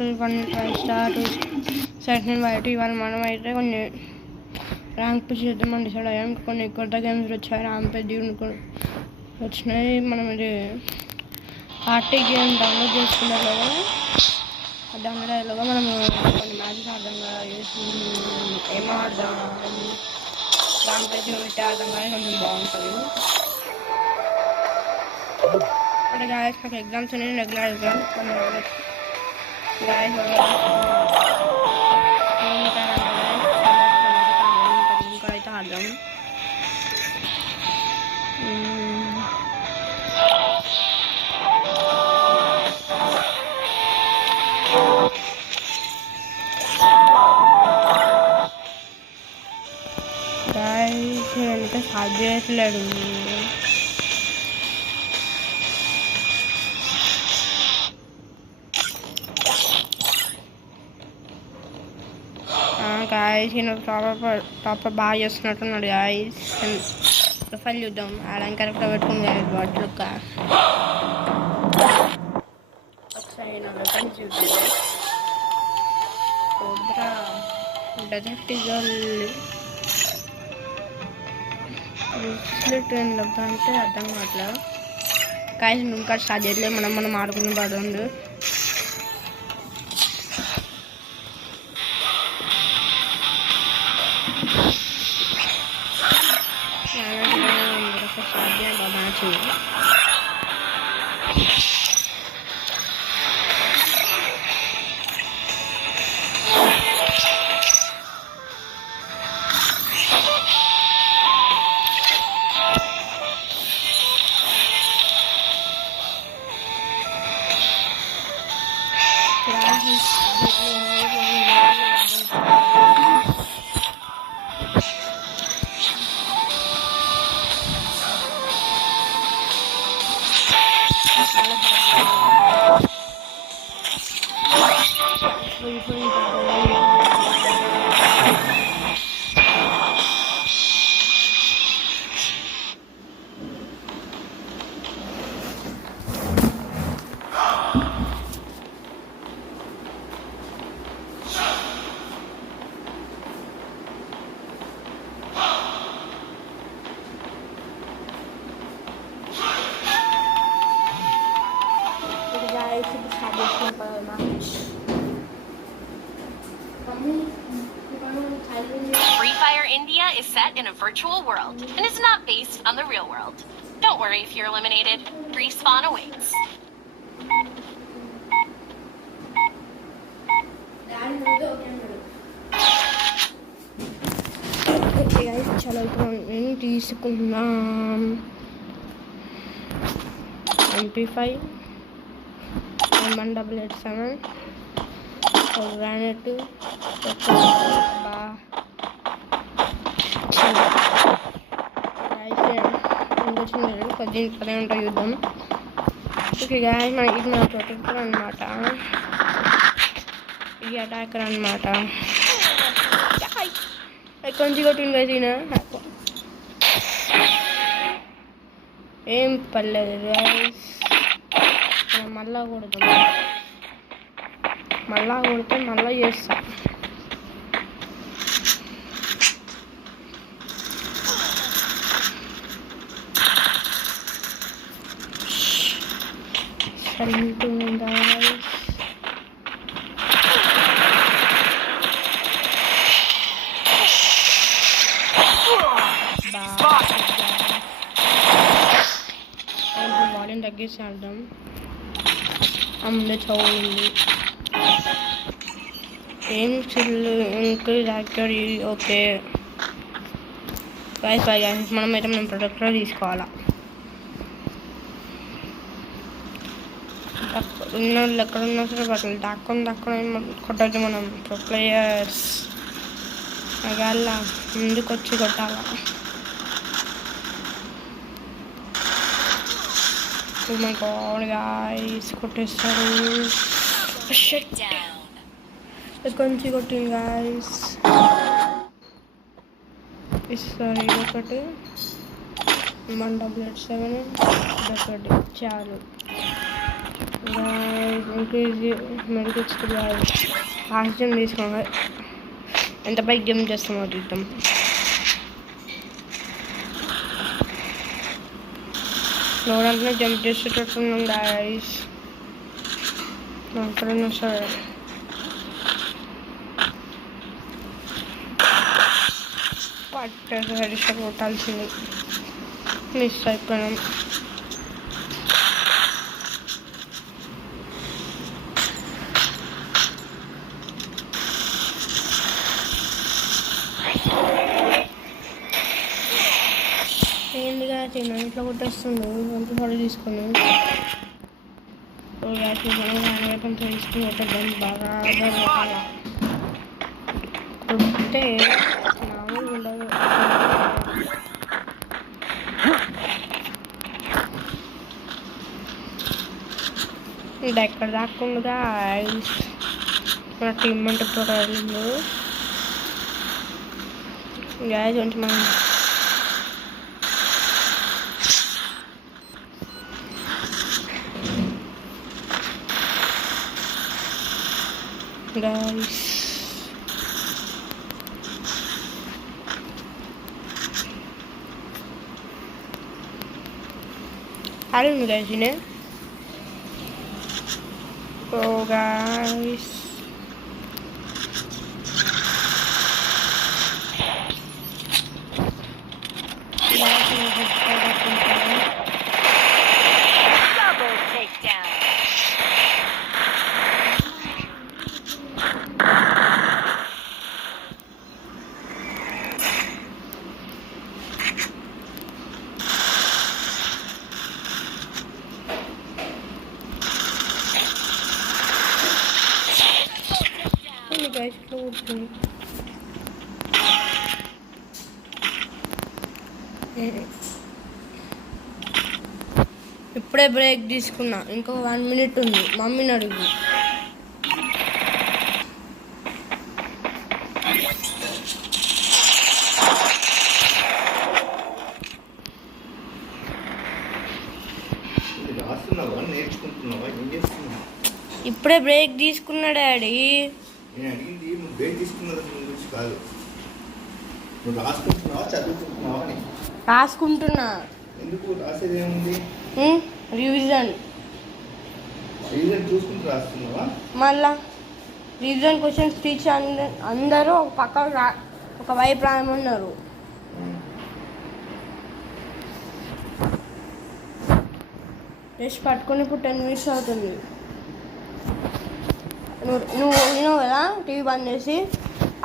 Star second బయట ఇవాళ మనం అయితే కొన్ని ర్యాంక్ పుష్ చేద్దామని డిసైడ్ అయ్యాం. కొన్ని కొత్త గేమ్స్ వచ్చాయి, ర్యాంపేజ్ వచ్చినాయి. మనం ఇది పార్టీ గేమ్ డౌన్లోడ్ చేసుకున్నాం కదా, డౌన్లోడ్ అయ్యేలాగా మనం కొన్ని మ్యాచెస్ ఆడదాం కదా, ఏం ఆడదాం ర్యాంపేజ్ ఉంటే ఆడదాం కానీ కొంచెం బాగుంటుంది. అంటే గాయస్ నాకు ఎగ్జామ్స్ ఉన్నాయి, రెగ్యులర్ ఎగ్జామ్స్ guys అయితే ఆడదాం. గాయస్ ఎంత సాధ్యం చేయట్లేదు. గాయస్ నేను టాపర్ బాగా చేస్తున్నట్టున్నాడు. గాయస్ ప్రొఫైల్ చూద్దాం, ఆడని కరెక్ట్గా పెట్టుకుని గాయస్ బాటిల్ ఒకసారి నా వెపన్స్ చూద్దాం. కోబ్రా డెజర్ట్ ట్రైన్ డబ్బా అంటే అర్థం కావట్లేదు. గాయస్ ఇంకా స్టార్ట్ చేయట్లేదు, మనం ఆడుకునే పడుండు. Free Fire India is set in a virtual world and is not based on the real world. Don't worry if you're eliminated. Respawn awaits. Okay guys, chalo నేను తీసుకున్నాం MP5 M187 గ్రానైట్ కొద్దిగా ఉంటా చూద్దాం. ఓకే గాయస్ మనకి ఇది మన ప్రొటెక్టర్ అనమాట, ఇది అటాకర్ అనమాట. కొంచెం కొట్టింది కదా ఈయన, ఏం పర్లేదు గాయస్. మళ్ళా కొడుతుంది, మళ్ళా కొడితే మళ్ళా చేస్తా. సరిగ్గా వాల్యూమ్ తగ్గించి ఆడదాం. ముందే చదువుంది ఏం చిల్లు increase actor. Okay guys bye guys, మనమైతే మనం ప్రొడక్ట్లో తీసుకోవాలా. ఉన్న వాళ్ళు ఎక్కడ ఉన్నా సరే బట్టలు దాక్కొని కొట్టద్దు. మనం ప్రో ప్లేయర్స్ అగాళ్ళ ముందుకు వచ్చి కొట్టాల. Oh my god guys, కొట్టేస్తారు. కొంచెం కొట్టింది గాయస్. ఇస్తారు ఒకటి 187 ఒకటి చాలు. ఇంక్రీజ్ మెడికల్స్ ఆక్సిజన్ తీసుకోండి. ఎంత పైకి జంప్ చేస్తామో చూద్దాం. ఫ్లోర్ అంతా జంప్ చేసేటట్టున్నాం గాయస్. ఎక్కడైనా సరే పట్టేసి హెడ్ షాట్ కొట్టాల్సింది. మిస్ అయిపోయాం. ఏంటిగా తిన్నా ఇట్లా కొట్టేస్తుండు. అంత ఫోటో తీసుకుని కొంచెం తీసుకుని కొట్టేద్దాం. బాగా కొట్టే మామూలుగా ఉండదు. ఇది ఎక్కడ దాక్కుండగా మన టీమ్ అంటే పోరాడు గ్యాస్ కొంచెం మనం guys. I don't know guys, you know. Oh guys. Double takedown. Guys, close me. ఇప్పుడే బ్రేక్ తీసుకున్నా. ఇంకో 1 minute ఉంది. మమ్మీని అడుగు. ఇప్పుడే బ్రేక్ తీసుకున్నా డాడీ. నేను అడిగింది నువ్వు బ్రేక్ తీసుకున్న గురించి కాదు, నువ్వు రాసుకుంటున్నావా చదువుకుంటున్నావా అని. రాసుకుంటున్నా. ఎందుకు రాసేది ఏముంది? రివిజన్. రీజన్ చూసుకుంటూ రాస్తున్నావా? మళ్ళా రివిజన్ క్వశ్చన్స్ టీచర్ అందరూ ఒక పక్క ఒక వైపు రాయమన్నారు. జస్ట్ పట్టుకొని ఇప్పుడు 10 minutes అవుతుంది. నువ్వు విన్నావు కదా టీవీ బంద్ చేసి.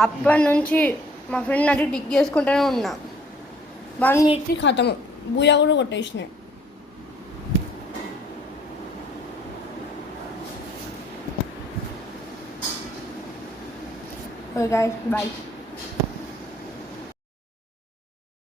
అప్పటి నుంచి మా ఫ్రెండ్ అడిగి టిక్ చేసుకుంటూనే ఉన్నా. 1 minute ఖతం. బూయా కూడా కొట్టేసినాయి. Okay guys, bye.